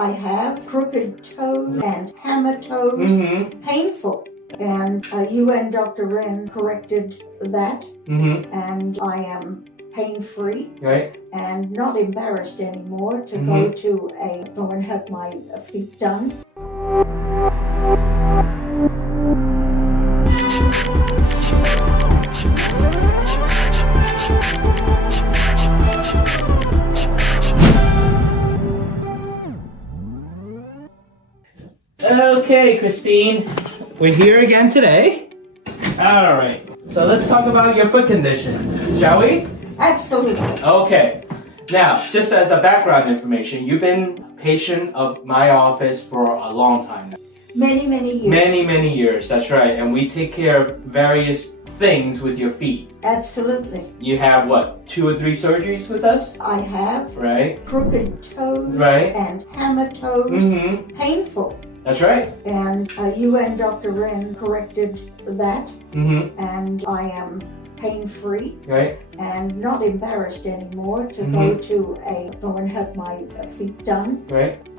I have crooked toes and hammer toes, painful. And you and Dr. Wren corrected that, and I am pain-free, and not embarrassed anymore to go and have my feet done. Okay, Christine, we're here again today. All right, so let's talk about your foot condition, shall we? Absolutely. Okay, now, just as a background information, you've been a patient of my office for a long time now. Many years. Many years, that's right. And we take care of various things with your feet. Absolutely. You have, what, 2 or 3 surgeries with us? I have. Right. Crooked toes and hammer toes, painful. That's right. And you and Dr. Wren corrected that, and I am pain-free, and not embarrassed anymore to go and have my feet done.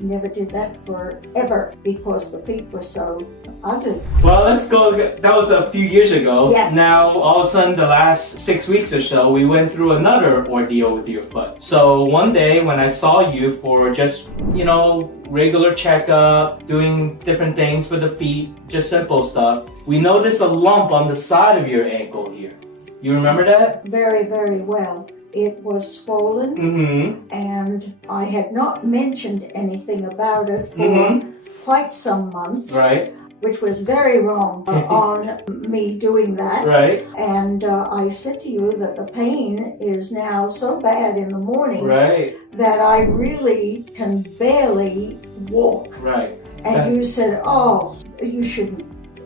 Never did that forever because the feet were so ugly. Well, let's go. That was a few years ago. Yes. Now, all of a sudden, the last 6 weeks or so, we went through another ordeal with your foot. So one day when I saw you for just, regular checkup, doing different things for the feet, just simple stuff, we noticed a lump on the side of your ankle here. You remember that? Very, very well. It was swollen, and I had not mentioned anything about it for quite some months, which was very wrong on me doing that. And I said to you that the pain is now so bad in the morning that I really can barely walk. And you said, oh, you shouldn't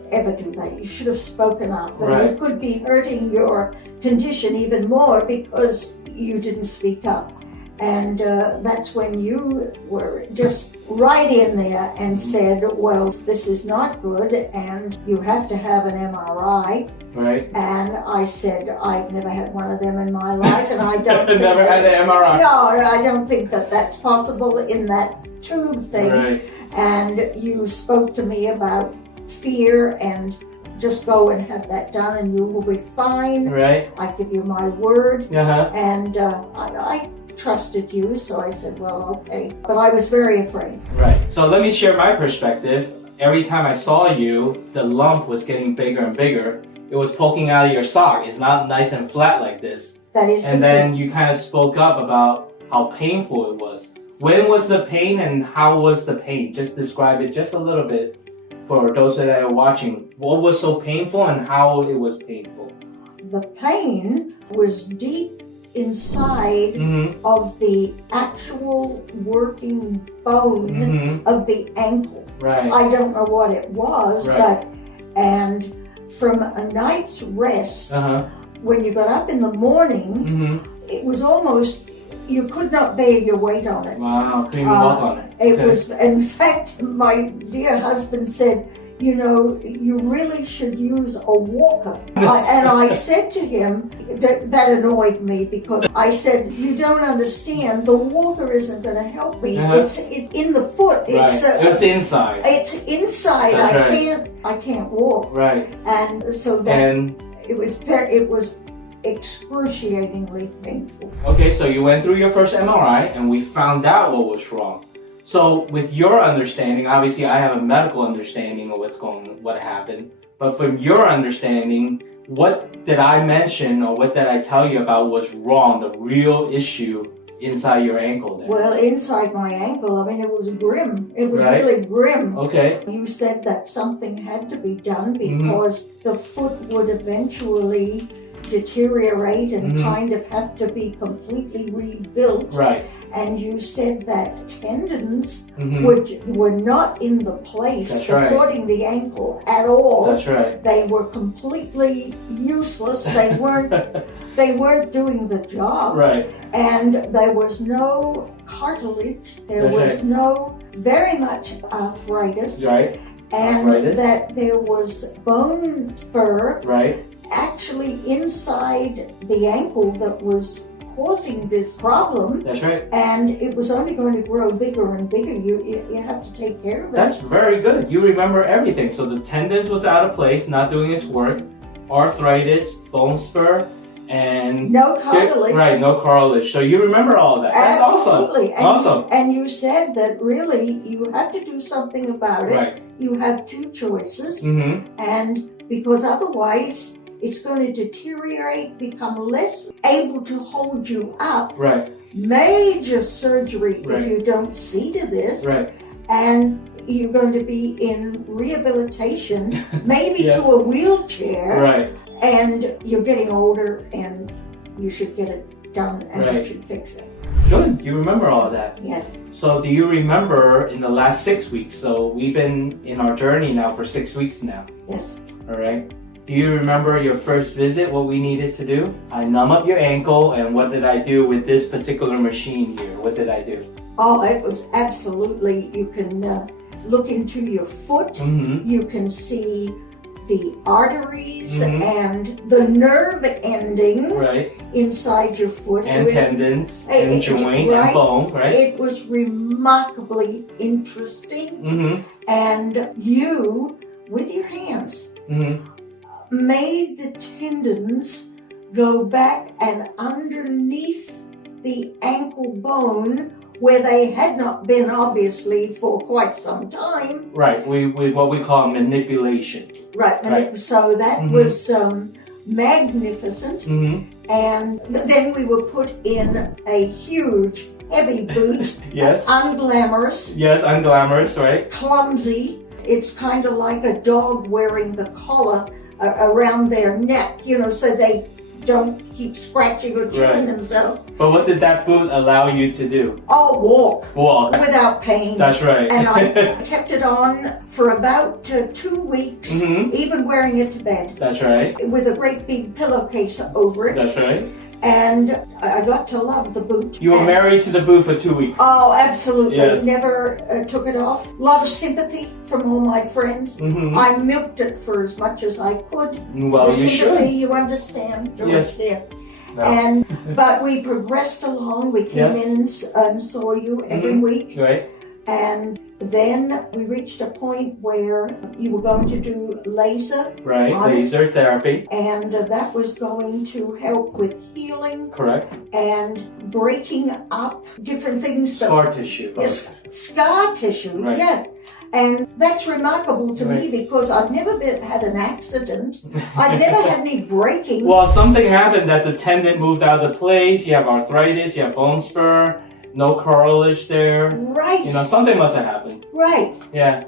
ever do that. You should have spoken up. But it could be hurting your condition even more because you didn't speak up. And that's when you were just right in there and said, well, this is not good and you have to have an MRI. And I said, I've never had one of them in my life, and I don't think never had an MRI. No, I don't think that that's possible in that tube thing. And you spoke to me about fear and just go and have that done and you will be fine. I give you my word. And I trusted you, so I said, well, okay. But I was very afraid. So let me share my perspective. Every time I saw you, the lump was getting bigger and bigger. It was poking out of your sock. It's not nice and flat like this. That is And then you kind of spoke up about how painful it was. When was the pain and how was the pain? Just describe it just a little bit for those that are watching. What was so painful and how it was painful? The pain was deep inside of the actual working bone of the ankle. I don't know what it was, and from a night's rest, when you got up in the morning, it was almost, you could not bear your weight on it. Wow, couldn't even walk on it. It was, in fact, my dear husband said, you really should use a walker. And I said to him, that annoyed me because I said, you don't understand, the walker isn't going to help me. It's in the foot. It's inside. It's inside. I can't walk. And so then it was excruciatingly painful. Okay, so you went through your first MRI and we found out what was wrong. So with your understanding, obviously I have a medical understanding of what happened, but from your understanding, what did I mention or what did I tell you about was wrong, the real issue inside your ankle then? Well, inside my ankle, it was grim. It was really grim. You said that something had to be done because the foot would eventually deteriorate and kind of have to be completely rebuilt. And you said that tendons were not in the place supporting the ankle at all. They were completely useless. They weren't doing the job. And there was no cartilage. There was no very much arthritis. And that there was bone spur actually inside the ankle that was causing this problem. That's right. And it was only going to grow bigger and bigger. You have to take care of it. That's very good. You remember everything. So the tendons was out of place, not doing its work. Arthritis, bone spur, and no cartilage. Right, no cartilage. So you remember all of that. That's Absolutely. awesome. And you said that really you have to do something about it. Right. You have two choices. Mm-hmm. And because otherwise it's going to deteriorate, become less able to hold you up. Right. Major surgery Right. if you don't see to this. Right. And you're going to be in rehabilitation, maybe Yes. to a wheelchair. Right. And you're getting older and you should get it done and you Right. should fix it. Good. You remember all of that. Yes. So do you remember in the last 6 weeks? So we've been in our journey now for 6 weeks now. Yes. All right. Do you remember your first visit, what we needed to do? I numb up your ankle, and what did I do with this particular machine here? What did I do? Oh, it was absolutely, you can look into your foot. Mm-hmm. You can see the arteries Mhm. and the nerve endings Right. inside your foot. And It was- tendons, and joint, right. and bone, right? It was remarkably interesting. Mm-hmm. And you, with your hands, Mm-hmm. made the tendons go back and underneath the ankle bone where they had not been obviously for quite some time. Right. With what we call manipulation. Right. Right. So that Mhm. was magnificent. Mm-hmm. And then we were put in a huge, heavy boot. Yes. Unglamorous. Yes, unglamorous, right? Clumsy. It's kind of like a dog wearing the collar around their neck, so they don't keep scratching or chewing Right. themselves. But what did that boot allow you to do? Oh, walk Walk. without pain. That's right. And I kept it on for about 2 weeks, Mhm. even wearing it to bed, That's right. with a great big pillowcase over it. That's right. And I got to love the boot. You were And- married to the boot for 2 weeks. Oh, absolutely. Yes. Never took it off. A lot of sympathy from all my friends. Mm-hmm. I milked it for as much as I could. Well, the you sympathy, should. you understand, George, Yes. dear. No. But we progressed along. We came Yes. in and saw you every Mhm. week. Right. And then we reached a point where you were going to do laser. Right. On it. Laser therapy. And that was going to help with healing Correct. and breaking up different things. That, Scar tissue. yes, scar tissue, Right. yeah. And that's remarkable to me Right. because I've never had an accident. I've never had any breaking. Well, something happened that the tendon moved out of place. You have arthritis. You have bone spur. No cartilage there. Right, Something must have happened. right. Yeah.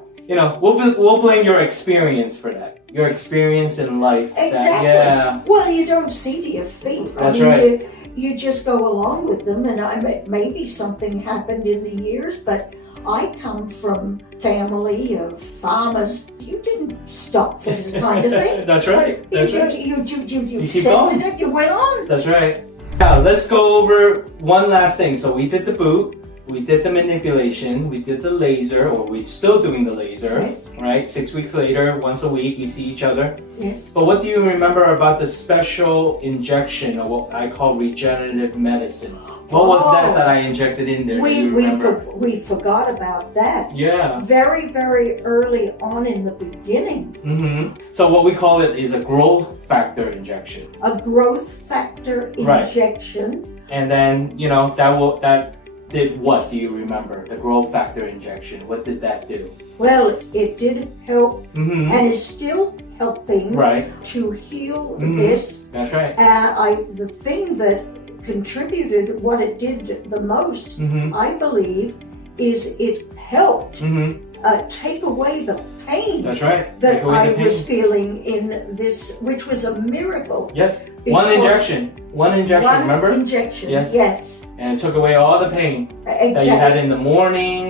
We'll blame your experience for that. Your experience in life. Exactly. Yeah. Well, you don't see to your feet. That's right. You just go along with them, and maybe something happened in the years, but I come from family of farmers. You didn't stop for this kind of thing. That's right. That's right. You keep accepted going. it. You went on. That's right. Now, let's go over one last thing. So we did the boot, we did the manipulation, we did the laser, or we're still doing the laser, Yes. right? 6 weeks later, once a week, we see each other. Yes. But what do you remember about the special injection, or what I call regenerative medicine? What was that I injected in there? Do you remember? We forgot about that. Yeah. Very, very early on in the beginning. Mm-hmm. So what we call it is a growth factor injection. A growth factor Right. injection. And then, that did what, do you remember? The growth factor injection. What did that do? Well, it did help Mm-hmm. and is still helping Right. to heal Mhm. this. That's right. The thing that contributed, what it did the most, Mm-hmm. I believe, is it helped Mm-hmm. take away the pain That's right. that Take away I the was pain. feeling in this, which was a miracle. Yes. Because One injection. One injection, One remember? injection. Yes. Yes. And it took away all the pain that you had in the morning,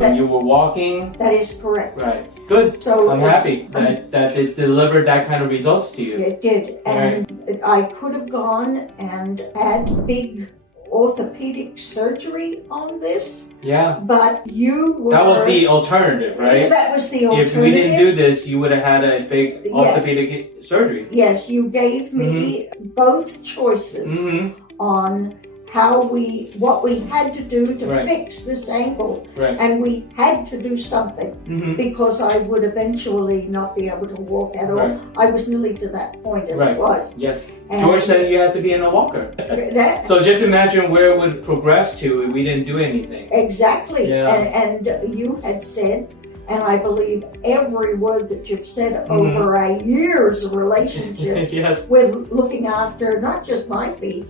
when you were walking. That is correct. Right. Good. So I'm happy that it delivered that kind of results to you. It did, and I could have gone and had big orthopedic surgery on this, Yeah. but you were... That was the alternative, right? That was the alternative. If we didn't do this, you would have had a big Yes. orthopedic surgery. Yes, you gave me both choices Mm-hmm. on what we had to do to fix this ankle. And we had to do something because I would eventually not be able to walk at all. I was nearly to that point as it was. Yes. And George said you had to be in a walker. So just imagine where it would progress to if we didn't do anything. Exactly. And you had said, and I believe every word that you've said over a year's relationship with looking after not just my feet,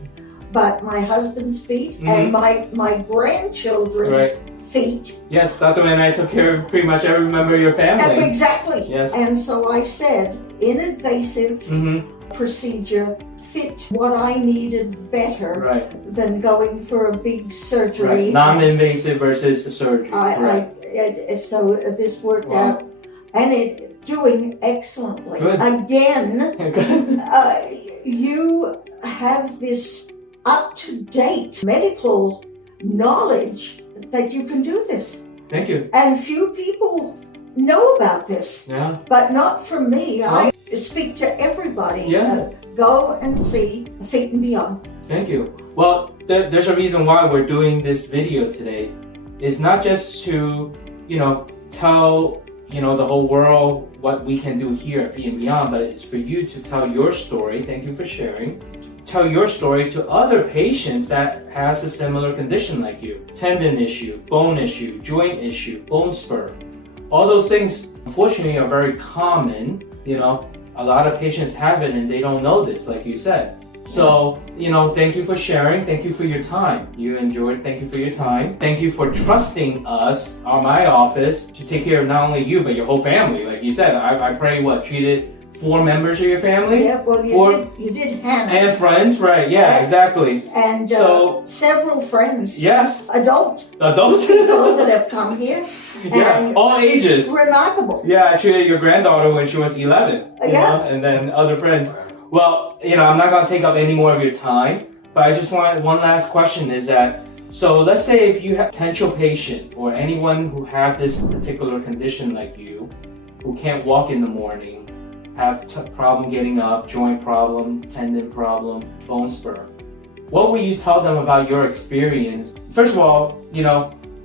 but my husband's feet and my grandchildren's feet. Yes, Dr. and I took care of pretty much every member of your family. Exactly. Yes. And so I said, invasive procedure fit what I needed better than going for a big surgery. Non-invasive versus surgery. So this worked out, and it doing excellently. Good. Again, you have this up-to-date medical knowledge that you can do this. Thank you. And few people know about this. Yeah. But not from me. I speak to everybody. Yeah. Go and see Feet and Beyond. Thank you. Well, there's a reason why we're doing this video today. It's not just to, tell, the whole world what we can do here at Feet and Beyond, but it's for you to tell your story. Thank you for sharing. Tell your story to other patients that has a similar condition like you. Tendon issue, bone issue, joint issue, bone spur. All those things, unfortunately, are very common. A lot of patients have it and they don't know this, like you said. So, thank you for sharing. Thank you for your time. You enjoyed. Thank you for your time. Thank you for trusting us, my office, to take care of not only you, but your whole family. Like you said, I pray treated 4 members of your family? Yeah, well, you did Hannah. And friends, right, exactly. And several friends. Yes. Adults Adults that have come here. Yeah, all ages. Remarkable. Yeah, I treated your granddaughter when she was 11. And then other friends. Well, I'm not going to take up any more of your time, but I just want one last question is that, so let's say if you have a potential patient or anyone who have this particular condition like you, who can't walk in the morning, have problem getting up, joint problem, tendon problem, bone spur, what will you tell them about your experience? First of all,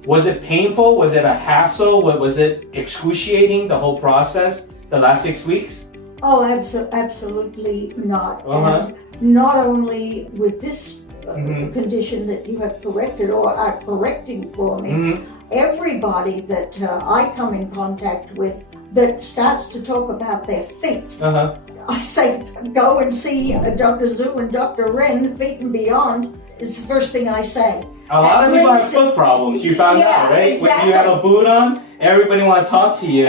was it painful? Was it a hassle? Was it excruciating, the whole process, the last 6 weeks? Oh, absolutely not. And not only with this condition that you have corrected or are correcting for me, everybody that I come in contact with that starts to talk about their feet, I say, go and see Dr. Zhu and Dr. Ren, Feet and Beyond. It's the first thing I say. A lot of people have foot problems, you found out, right? Exactly. When you have a boot on, everybody want to talk to you.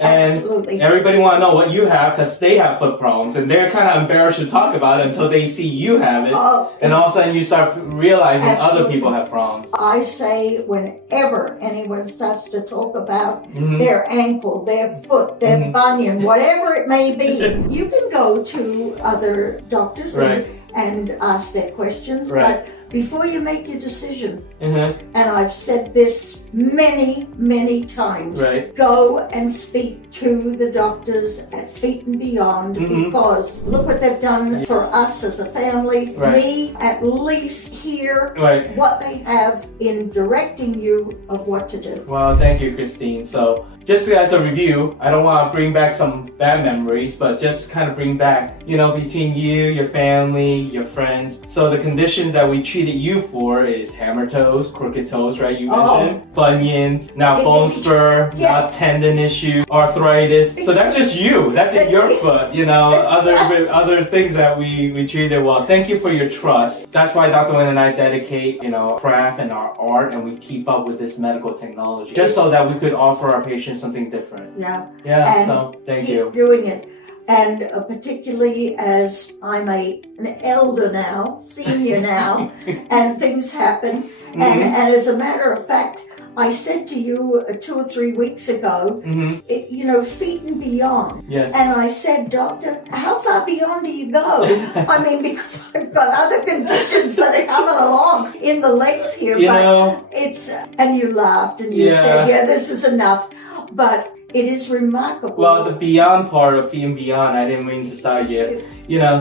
Absolutely. And everybody want to know what you have because they have foot problems and they're kind of embarrassed to talk about it until they see you have it. And all of a sudden you start realizing other people have problems. I say whenever anyone starts to talk about their ankle, their foot, their bunion, whatever it may be, you can go to other doctors and ask their questions. But before you make your decision, and I've said this many, many times, go and speak to the doctors at Feet and Beyond because look what they've done for us as a family, me at least hear what they have in directing you of what to do. Well, thank you, Christine. So just as a review, I don't want to bring back some bad memories, but just kind of bring back, between you, your family, your friends. So the condition that we treated you for is hammer toes, crooked toes, right? You mentioned bunions, now bone spur, now tendon issue, arthritis. So that's just you. That's in your foot. Other things that we treated well. Thank you for your trust. That's why Dr. Wen and I dedicate, craft and our art, and we keep up with this medical technology, just so that we could offer our patients something different. And so thank you. Keep doing it. And particularly as I'm an elder now, senior now, and things happen. And as a matter of fact, I said to you 2 or 3 weeks ago, Feet and Beyond. Yes. And I said, Doctor, how far beyond do you go? I mean, because I've got other conditions that are coming along in the legs here. And you laughed and you said, this is enough. But it is remarkable. Well, the beyond part of Feet and Beyond, I didn't mean to start yet.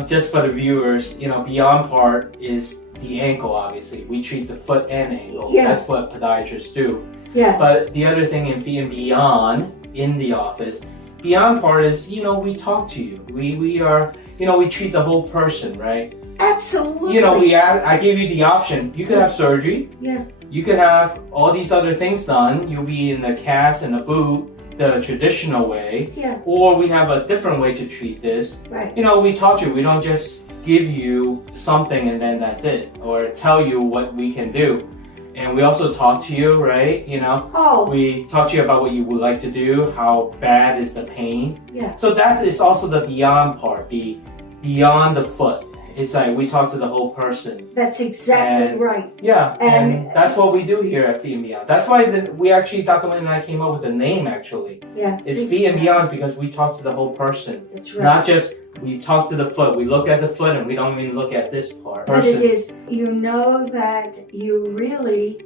Just for the viewers, beyond part is the ankle, obviously. We treat the foot and ankle. Yeah. That's what podiatrists do. Yeah. But the other thing in Feet and Beyond, in the office, beyond part is, we talk to you. We are, we treat the whole person, right? Absolutely. I give you the option. You could have surgery. Yeah. You could have all these other things done. You'll be in the cast and the boot, the traditional way. Yeah. Or we have a different way to treat this. Right. We taught you. We don't just give you something and then that's it. Or tell you what we can do. And we also talk to you, right? Oh. We talk to you about what you would like to do, how bad is the pain. Yeah. So that is also the beyond part, the beyond the foot. It's like we talk to the whole person. That's exactly right. Yeah, and that's what we do here at Feet and Beyond. That's why Dr. Lynn and I came up with the name actually. Yeah. It's Feet and Beyond because we talk to the whole person. That's right. Not just we talk to the foot. We look at the foot and we don't even look at this part. But it is, that you really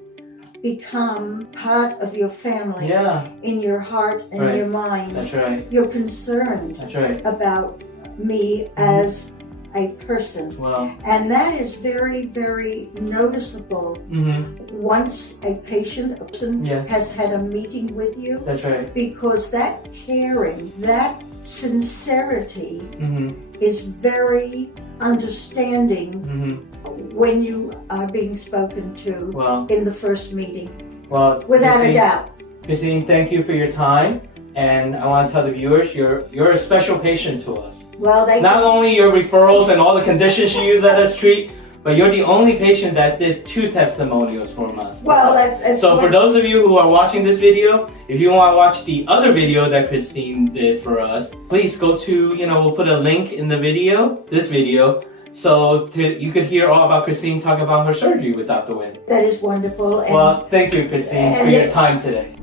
become part of your family. Yeah. In your heart and your mind. That's right. You're concerned. That's right. About me as a person. Well, and that is very, very noticeable once a person has had a meeting with you. That's right. Because that caring, that sincerity is very understanding when you are being spoken to in the first meeting. Well, without a doubt. Christine, thank you for your time. And I want to tell the viewers, you're a special patient to us. Well, not only your referrals and all the conditions you let us treat, but you're the only patient that did 2 testimonials from us. Well, that's so for those of you who are watching this video, if you want to watch the other video that Christine did for us, please go to, we'll put a link in the video, this video, so you could hear all about Christine talk about her surgery with Dr. Wynn. That is wonderful. Well, thank you, Christine, for your time today.